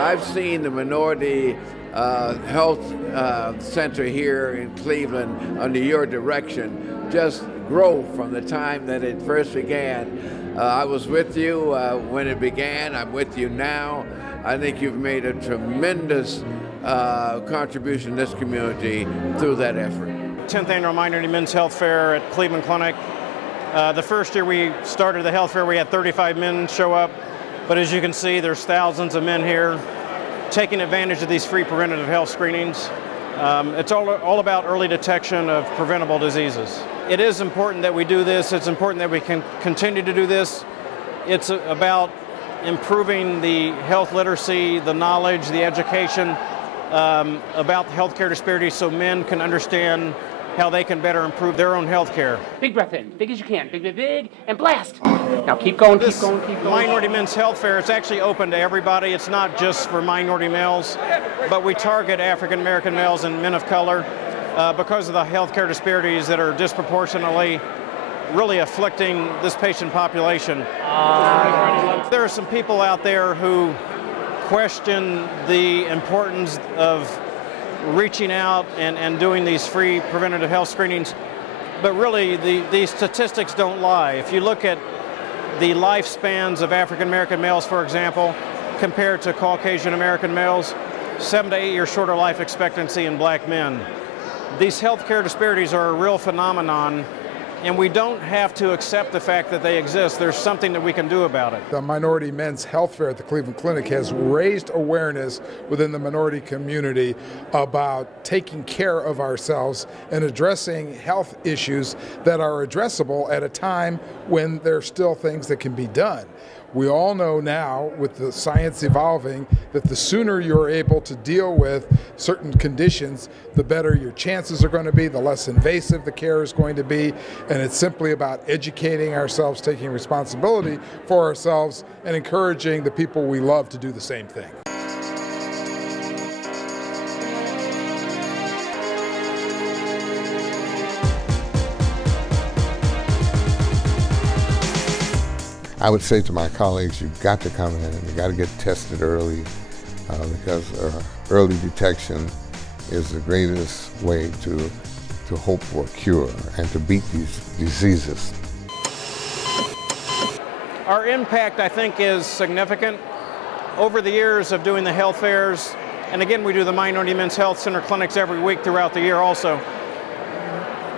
I've seen the minority health center here in Cleveland under your direction just grow from the time that it first began. I was with you when it began. I'm with you now. I think you've made a tremendous contribution to this community through that effort. 10th Annual Minority Men's Health Fair at Cleveland Clinic. The first year we started the health fair, we had 35 men show up. But as you can see, there's thousands of men here taking advantage of these free preventative health screenings. It's all about early detection of preventable diseases. It is important that we do this. It's important that we can continue to do this. It's about improving the health literacy, the knowledge, the education about the healthcare disparities so men can understand how they can better improve their own health care. Big breath in, big as you can, big, big, big, and blast. Now keep going, keep going, keep going. Minority Men's Health Fair, it's actually open to everybody. It's not just for minority males, but we target African American males and men of color because of the healthcare disparities that are disproportionately really afflicting this patient population. There are some people out there who question the importance of reaching out and doing these free preventative health screenings, but really these statistics don't lie. If you look at the lifespans of African American males, for example, compared to Caucasian American males, 7 to 8 years shorter life expectancy in black men. These healthcare disparities are a real phenomenon, and we don't have to accept the fact that they exist. There's something that we can do about it. The Minority Men's Health Fair at the Cleveland Clinic has raised awareness within the minority community about taking care of ourselves and addressing health issues that are addressable at a time when there's still things that can be done. We all know now, with the science evolving, that the sooner you're able to deal with certain conditions, the better your chances are going to be, the less invasive the care is going to be, and it's simply about educating ourselves, taking responsibility for ourselves, and encouraging the people we love to do the same thing. I would say to my colleagues, you've got to come in and you've got to get tested early because early detection is the greatest way to hope for a cure and to beat these diseases. Our impact, I think, is significant. Over the years of doing the health fairs, and again, we do the Minority Men's Health Center clinics every week throughout the year also,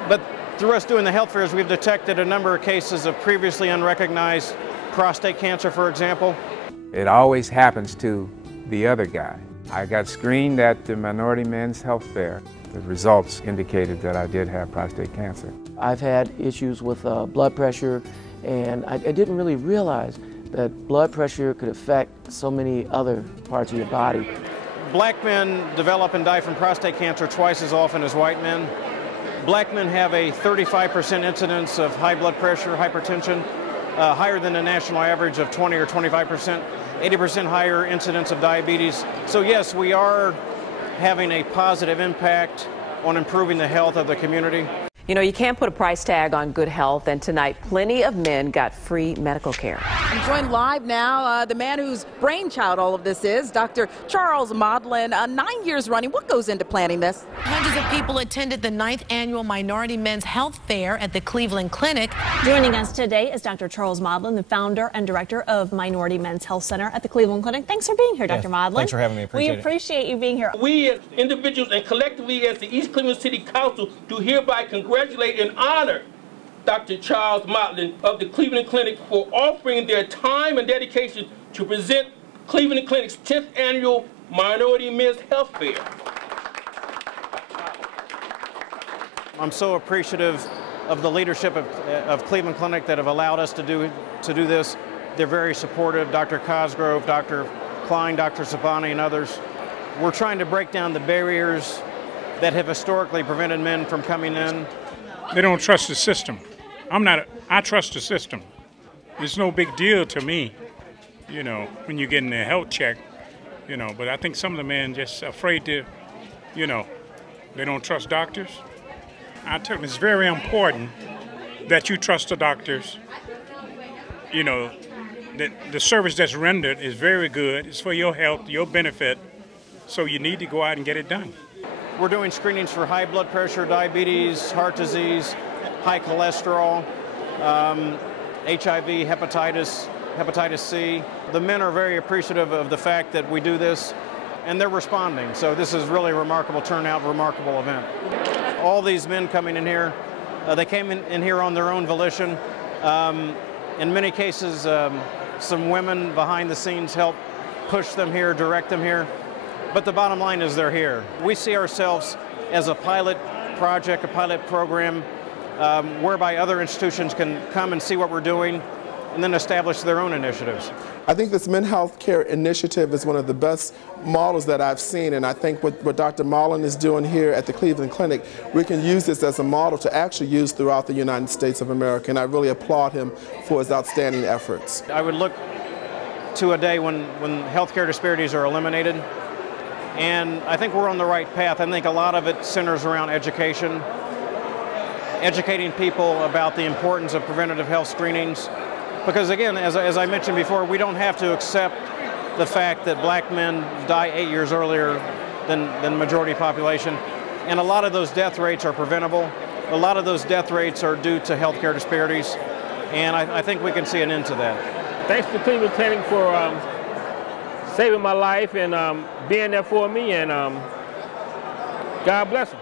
but through us doing the health fairs, we've detected a number of cases of previously unrecognized prostate cancer, for example. It always happens to the other guy. I got screened at the Minority Men's Health Fair. The results indicated that I did have prostate cancer. I've had issues with blood pressure, and I didn't really realize that blood pressure could affect so many other parts of your body. Black men develop and die from prostate cancer twice as often as white men. Black men have a 35% incidence of high blood pressure, hypertension, higher than the national average of 20 or 25%, 80% higher incidence of diabetes. So yes, we are having a positive impact on improving the health of the community. You know, you can't put a price tag on good health, and tonight plenty of men got free medical care. I'm joined live now, the man whose brainchild all of this is, Dr. Charles Modlin. 9 years running. What goes into planning this? Hundreds of people attended the 9th Annual Minority Men's Health Fair at the Cleveland Clinic. Joining us today is Dr. Charles Modlin, the founder and director of Minority Men's Health Center at the Cleveland Clinic. Thanks for being here, Dr. Modlin. Thanks for having me. We appreciate you being here. We as individuals and collectively as the East Cleveland City Council do hereby congratulate and honor Dr. Charles Modlin of the Cleveland Clinic for offering their time and dedication to present Cleveland Clinic's 10th Annual Minority Men's Health Fair. I'm so appreciative of the leadership of Cleveland Clinic that have allowed us to do this. They're very supportive. Dr. Cosgrove, Dr. Klein, Dr. Sabani, and others. We're trying to break down the barriers that have historically prevented men from coming in. They don't trust the system. I trust the system. It's no big deal to me, you know, when you're getting a health check, you know, but I think some of the men just afraid to, you know, they don't trust doctors. I tell them it's very important that you trust the doctors, you know, the service that's rendered is very good. It's for your health, your benefit, so you need to go out and get it done. We're doing screenings for high blood pressure, diabetes, heart disease, high cholesterol, HIV, hepatitis C. The men are very appreciative of the fact that we do this, and they're responding. So this is really a remarkable turnout, remarkable event. All these men coming in here, they came in here on their own volition. In many cases, some women behind the scenes help push them here, direct them here. But the bottom line is they're here. We see ourselves as a pilot project, a pilot program, whereby other institutions can come and see what we're doing and then establish their own initiatives. I think this men's health care initiative is one of the best models that I've seen, and I think what Dr. Modlin is doing here at the Cleveland Clinic, we can use this as a model to actually use throughout the United States of America, and I really applaud him for his outstanding efforts. I would look to a day when healthcare disparities are eliminated, and I think we're on the right path. I think a lot of it centers around education, educating people about the importance of preventative health screenings. Because again, as I mentioned before, we don't have to accept the fact that black men die 8 years earlier than the majority population. And a lot of those death rates are preventable. A lot of those death rates are due to healthcare disparities. And I think we can see an end to that. Thanks to Cleveland Clinic for saving my life and being there for me, and God bless them.